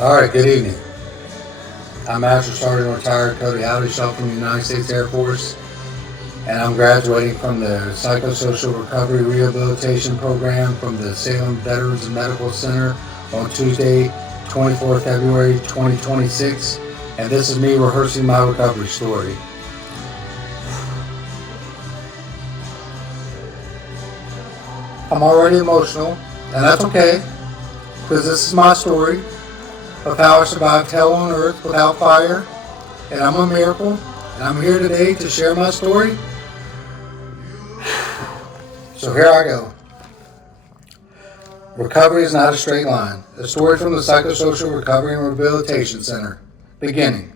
All right, good evening. I'm Master Sergeant Retired Cody Howdyshaw from the United States Air Force, and I'm graduating from the Psychosocial Recovery Rehabilitation Program from the Salem Veterans and Medical Center on Tuesday, 24th February 2026, and this is me rehearsing my recovery story. I'm already emotional, and that's okay, because this is my story of how I survived hell on earth without fire, and I'm a miracle, and I'm here today to share my story. So here I go. Recovery is not a straight line. A story from the Psychosocial Recovery and Rehabilitation Center. Beginning.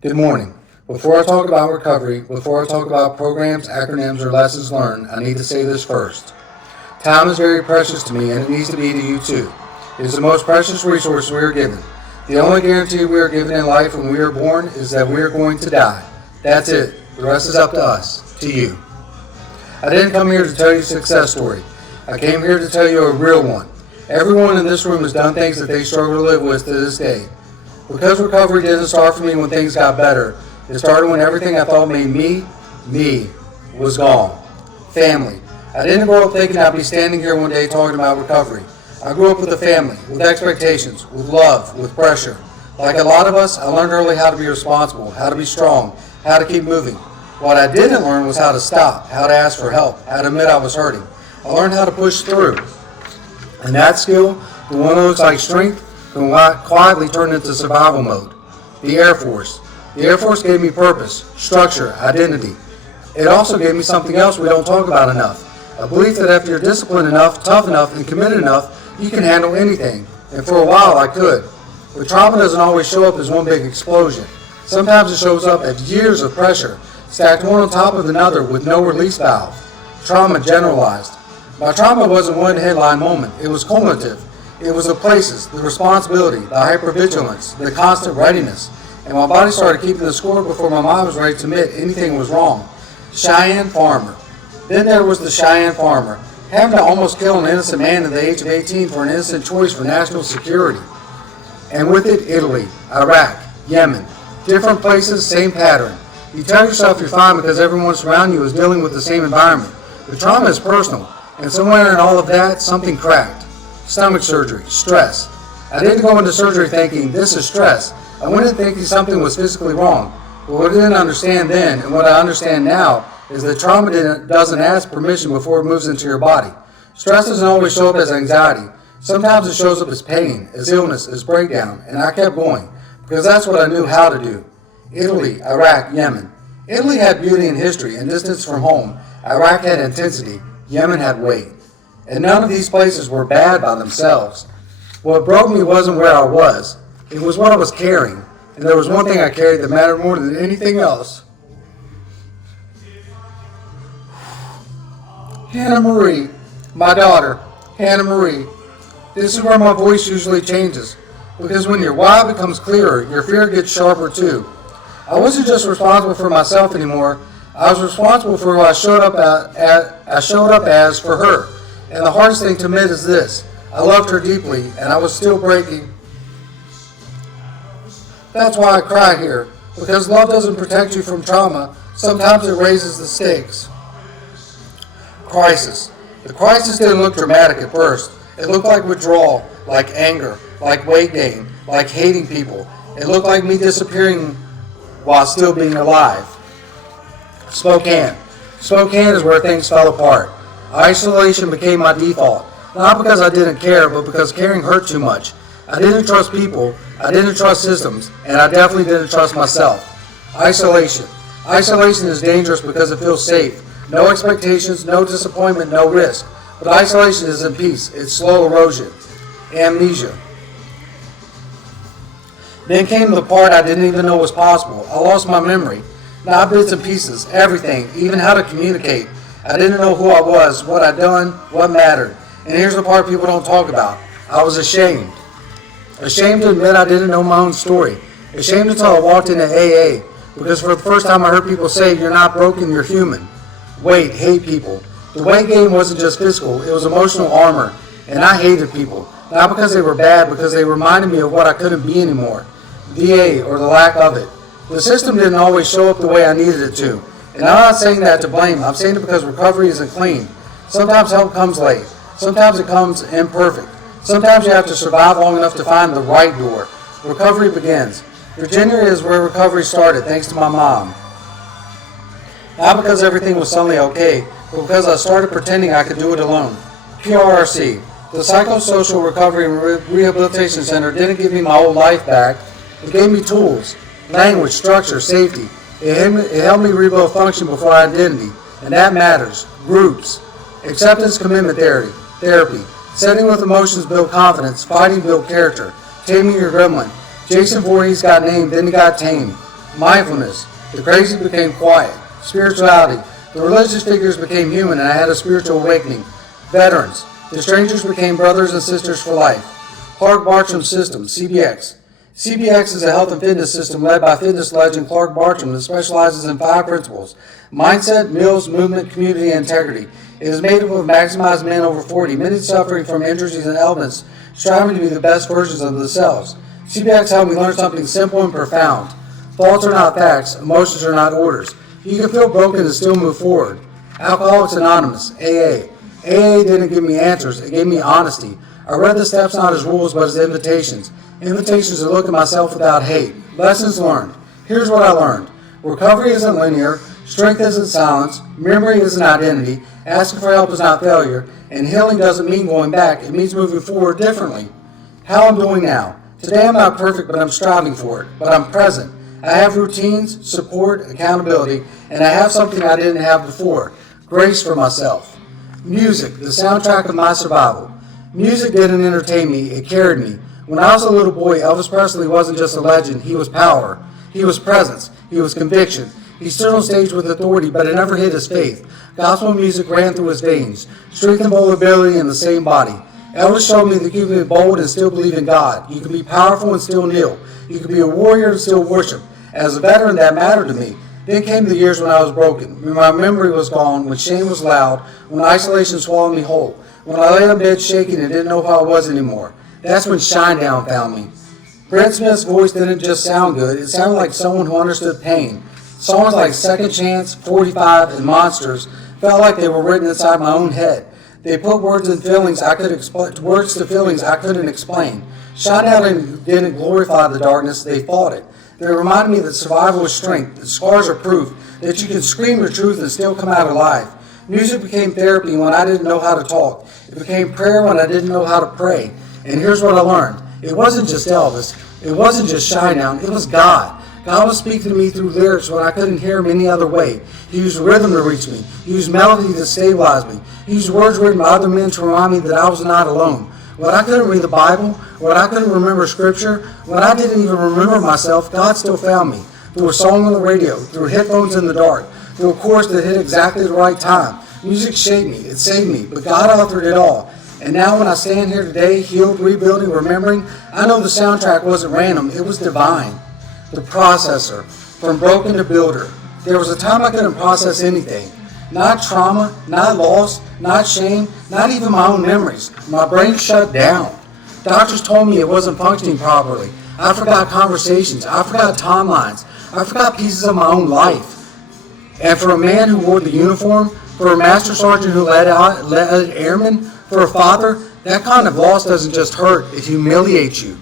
Good morning. Before I talk about recovery, before I talk about programs, acronyms, or lessons learned, I need to say this first. Time is very precious to me, and it needs to be to you too. It is the most precious resource we are given. The only guarantee we are given in life when we are born is that we are going to die. That's it. The rest is up to us, to you. I didn't come here to tell you a success story. I came here to tell you a real one. Everyone in this room has done things that they struggle to live with to this day. Because recovery didn't start for me when things got better, it started when everything I thought made me, was gone. Family. I didn't grow up thinking I'd be standing here one day talking about recovery. I grew up with a family, with expectations, with love, with pressure. Like a lot of us, I learned early how to be responsible, how to be strong, how to keep moving. What I didn't learn was how to stop, how to ask for help, how to admit I was hurting. I learned how to push through. And that skill, the one that looks like strength, can quietly turn into survival mode. The Air Force. The Air Force gave me purpose, structure, identity. It also gave me something else we don't talk about enough. A belief that if you're disciplined enough, tough enough, and committed enough, you can handle anything. And for a while I could. But trauma doesn't always show up as one big explosion. Sometimes it shows up as years of pressure, stacked one on top of another with no release valve. Trauma generalized. My trauma wasn't one headline moment. It was cumulative. It was the places, the responsibility, the hypervigilance, the constant readiness. And my body started keeping the score before my mind was ready to admit anything was wrong. Cheyenne farmer. Then there was the Cheyenne farmer, having to almost kill an innocent man at the age of 18 for an innocent choice for national security. And with it, Italy, Iraq, Yemen. Different places, same pattern. You tell yourself you're fine because everyone around you is dealing with the same environment. The trauma is personal, and somewhere in all of that, something cracked. Stomach surgery, stress. I didn't go into surgery thinking, this is stress. I went in thinking something was physically wrong. But what I didn't understand then, and what I understand now, is that trauma doesn't ask permission before it moves into your body. Stress doesn't always show up as anxiety. Sometimes it shows up as pain, as illness, as breakdown, and I kept going, because that's what I knew how to do. Italy, Iraq, Yemen. Italy had beauty and history and distance from home. Iraq had intensity. Yemen had weight. And none of these places were bad by themselves. What broke me wasn't where I was. It was what I was carrying. And there was one thing I carried that mattered more than anything else. Hannah Marie, my daughter, Hannah Marie. This is where my voice usually changes, because when your why becomes clearer, your fear gets sharper too. I wasn't just responsible for myself anymore. I was responsible for who I showed up as for her. And the hardest thing to admit is this: I loved her deeply, and I was still breaking. That's why I cry here, because love doesn't protect you from trauma. Sometimes it raises the stakes. Crisis. The crisis didn't look dramatic at first. It looked like withdrawal, like anger, like weight gain, like hating people. It looked like me disappearing while still being alive. Spokane. Spokane is where things fell apart. Isolation became my default. Not because I didn't care, but because caring hurt too much. I didn't trust people, I didn't trust systems, and I definitely didn't trust myself. Isolation. Isolation is dangerous because it feels safe. No expectations, no disappointment, no risk. But isolation isn't peace, it's slow erosion. Amnesia. Then came the part I didn't even know was possible. I lost my memory. Not bits and pieces, everything, even how to communicate. I didn't know who I was, what I'd done, what mattered. And here's the part people don't talk about. I was ashamed. Ashamed to admit I didn't know my own story. Ashamed until I walked into AA. Because for the first time I heard people say, you're not broken, you're human. Hate people. The weight gain wasn't just physical, it was emotional armor. And I hated people. Not because they were bad, because they reminded me of what I couldn't be anymore. VA, or the lack of it. The system didn't always show up the way I needed it to. And I'm not saying that to blame. I'm saying it because recovery isn't clean. Sometimes help comes late. Sometimes it comes imperfect. Sometimes you have to survive long enough to find the right door. Recovery begins. Virginia is where recovery started, thanks to my mom. Not because everything was suddenly okay, but because I started pretending I could do it alone. PRRC, the Psychosocial Recovery and Rehabilitation Center, didn't give me my old life back. It gave me tools, language, structure, safety. It helped me rebuild function before identity, and that matters. Groups, acceptance, commitment therapy. Setting with emotions build confidence, fighting build character, taming your gremlin. Jason Voorhees got named, then he got tamed. Mindfulness, the crazy became quiet. Spirituality, the religious figures became human and I had a spiritual awakening. Veterans, the strangers became brothers and sisters for life. Clark Bartram System, CBX. CBX is a health and fitness system led by fitness legend Clark Bartram that specializes in 5 principles: mindset, meals, movement, community, and integrity. It is made up of maximized men over 40, many suffering from injuries and ailments, striving to be the best versions of themselves. CBX helped me learn something simple and profound. Thoughts are not facts, emotions are not orders. You can feel broken and still move forward. Alcoholics Anonymous, AA. AA didn't give me answers, it gave me honesty. I read the steps not as rules but as invitations. Invitations to look at myself without hate. Lessons learned. Here's what I learned. Recovery isn't linear, strength isn't silence, memory isn't identity, asking for help is not failure, and healing doesn't mean going back, it means moving forward differently. How I'm doing now. Today I'm not perfect, but I'm striving for it. But I'm present. I have routines, support, accountability, and I have something I didn't have before. Grace for myself. Music, the soundtrack of my survival. Music didn't entertain me, it carried me. When I was a little boy, Elvis Presley wasn't just a legend, he was power. He was presence. He was conviction. He stood on stage with authority, but it never hid his faith. Gospel music ran through his veins. Strength and vulnerability in the same body. Elvis showed me that you can be bold and still believe in God. You can be powerful and still kneel. You can be a warrior and still worship. As a veteran, that mattered to me. Then came the years when I was broken, when my memory was gone, when shame was loud, when isolation swallowed me whole, when I lay in bed shaking and didn't know who I was anymore. That's when Shinedown found me. Brent Smith's voice didn't just sound good, it sounded like someone who understood pain. Songs like Second Chance, 45, and Monsters felt like they were written inside my own head. They put words to feelings I couldn't explain. Shinedown didn't glorify the darkness, they fought it. They reminded me that survival is strength, that scars are proof, that you can scream your truth and still come out alive. Music became therapy when I didn't know how to talk. It became prayer when I didn't know how to pray. And here's what I learned. It wasn't just Elvis. It wasn't just Shinedown. It was God. God was speaking to me through lyrics when I couldn't hear him any other way. He used rhythm to reach me. He used melody to stabilize me. He used words written by other men to remind me that I was not alone. When I couldn't read the Bible, when I couldn't remember Scripture, when I didn't even remember myself, God still found me. Through a song on the radio, through headphones in the dark, through a chorus that hit exactly the right time. Music shaped me, it saved me, but God authored it all. And now when I stand here today, healed, rebuilding, remembering, I know the soundtrack wasn't random, it was divine. The processor, from broken to builder. There was a time I couldn't process anything. Not trauma, not loss, not shame, not even my own memories. My brain shut down. Doctors told me it wasn't functioning properly. I forgot conversations. I forgot timelines. I forgot pieces of my own life. And for a man who wore the uniform, for a master sergeant who led airmen, for a father, that kind of loss doesn't just hurt, it humiliates you.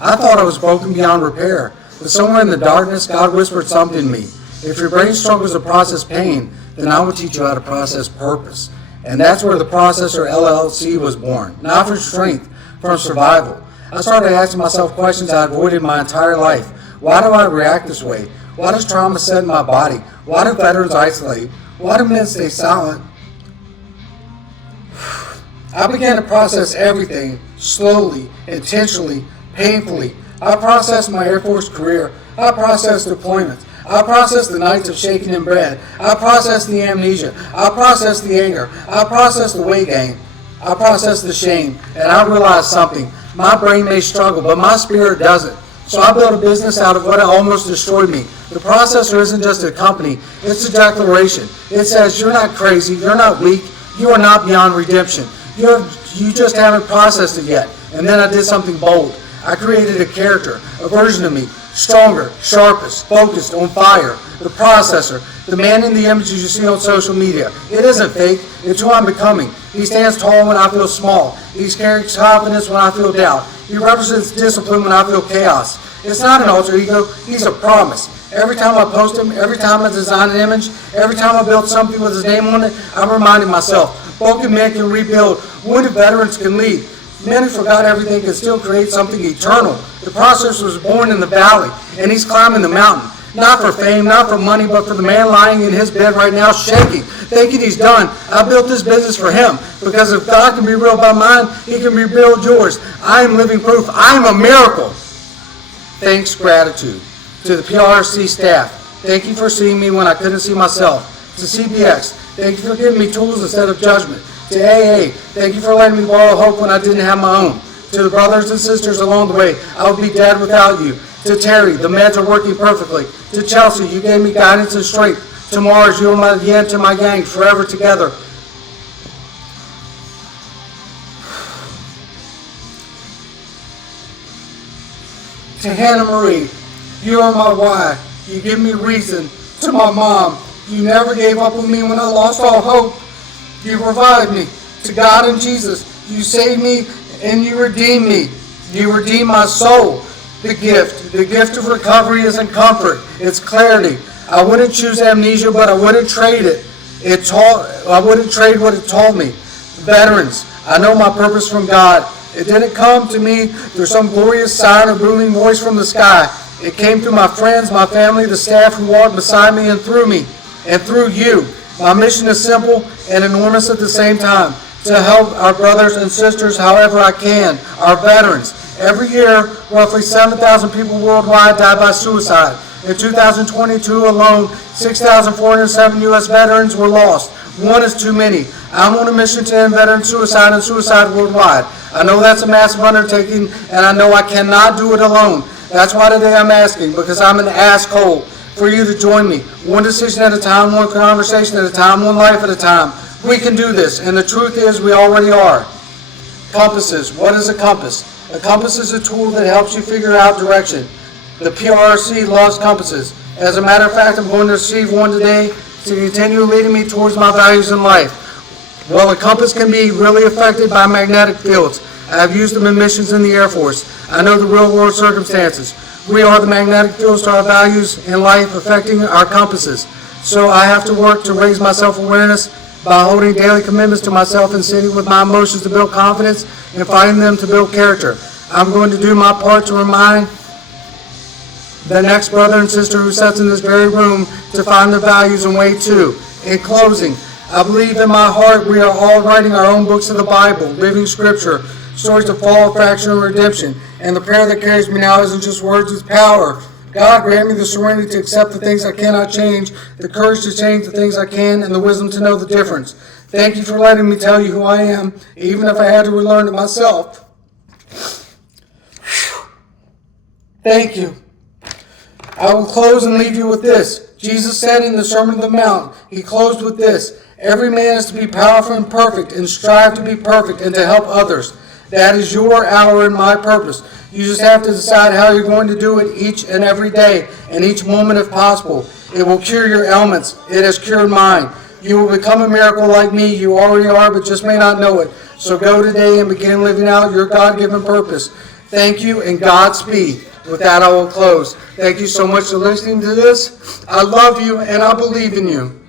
I thought I was broken beyond repair, but somewhere in the darkness, God whispered something to me. If your brain struggles to process pain, then I will teach you how to process purpose. And that's where the Processor LLC was born. Not for strength, from survival. I started asking myself questions I avoided my entire life. Why do I react this way? Why does trauma set in my body? Why do veterans isolate? Why do men stay silent? I began to process everything, slowly, intentionally, painfully. I processed my Air Force career. I processed deployments. I processed the nights of shaking in bed. I processed the amnesia. I processed the anger. I processed the weight gain. I processed the shame. And I realized something. My brain may struggle, but my spirit doesn't. So I built a business out of what almost destroyed me. The Processor isn't just a company. It's a declaration. It says you're not crazy. You're not weak. You are not beyond redemption. You just haven't processed it yet. And then I did something bold. I created a character, a version of me, stronger, sharpest, focused, on fire. The processor, the man in the images you see on social media. It isn't fake, it's who I'm becoming. He stands tall when I feel small. He carries confidence when I feel doubt. He represents discipline when I feel chaos. It's not an alter ego, he's a promise. Every time I post him, every time I design an image, every time I build something with his name on it, I'm reminding myself, broken men can rebuild, wounded veterans can lead. Men who forgot everything can still create something eternal. The process was born in the valley, and he's climbing the mountain. Not for fame, not for money, but for the man lying in his bed right now shaking, thinking he's done. I built this business for him, because if God can rebuild by mine, he can rebuild yours. I am living proof. I am a miracle. Thanks, gratitude. To the PRRC staff, thank you for seeing me when I couldn't see myself. To CBX, thank you for giving me tools instead of judgment. To AA, thank you for letting me borrow hope when I didn't have my own. To the brothers and sisters along the way, I would be dead without you. To Terry, the meds are working perfectly. To Chelsea, you gave me guidance and strength. To Mars, you are my yin to my yang, forever together. To Hannah Marie, you are my why. You give me reason. To my mom, you never gave up on me when I lost all hope. You revived me. To God and Jesus, you saved me and you redeemed me. You redeemed my soul. The gift of recovery isn't comfort, it's clarity. I wouldn't choose amnesia, but I wouldn't trade it. I wouldn't trade what it taught me. Veterans, I know my purpose from God. It didn't come to me through some glorious sign or booming voice from the sky. It came through my friends, my family, the staff who walked beside me, and through you. My mission is simple and enormous at the same time, to help our brothers and sisters however I can, our veterans. Every year, roughly 7,000 people worldwide die by suicide. In 2022 alone, 6,407 U.S. veterans were lost. One is too many. I'm on a mission to end veteran suicide and suicide worldwide. I know that's a massive undertaking, and I know I cannot do it alone. That's why today I'm asking, because I'm an asshole, for you to join me. One decision at a time, one conversation at a time, one life at a time. We can do this, and the truth is we already are. Compasses. What is a compass? A compass is a tool that helps you figure out direction. The PRRC loves compasses. As a matter of fact, I'm going to receive one today to continue leading me towards my values in life. Well, a compass can be really affected by magnetic fields. I've used them in missions in the Air Force. I know the real world circumstances. We are the magnetic fields to our values in life affecting our compasses. So I have to work to raise my self-awareness by holding daily commitments to myself and sitting with my emotions to build confidence and fighting them to build character. I'm going to do my part to remind the next brother and sister who sits in this very room to find their values and way too. In closing, I believe in my heart we are all writing our own books of the Bible, living scripture, stories of fall, fraction, and redemption. And the prayer that carries me now isn't just words, it's power. God grant me the serenity to accept the things I cannot change, the courage to change the things I can, and the wisdom to know the difference. Thank you for letting me tell you who I am, even if I had to relearn it myself. Thank you. I will close and leave you with this. Jesus said in the Sermon on the Mount, he closed with this: every man is to be powerful and perfect, and strive to be perfect and to help others. That is your hour and my purpose. You just have to decide how you're going to do it each and every day, and each moment if possible. It will cure your ailments. It has cured mine. You will become a miracle like me. You already are, but just may not know it. So go today and begin living out your God-given purpose. Thank you and Godspeed. With that, I will close. Thank you so much for listening to this. I love you and I believe in you.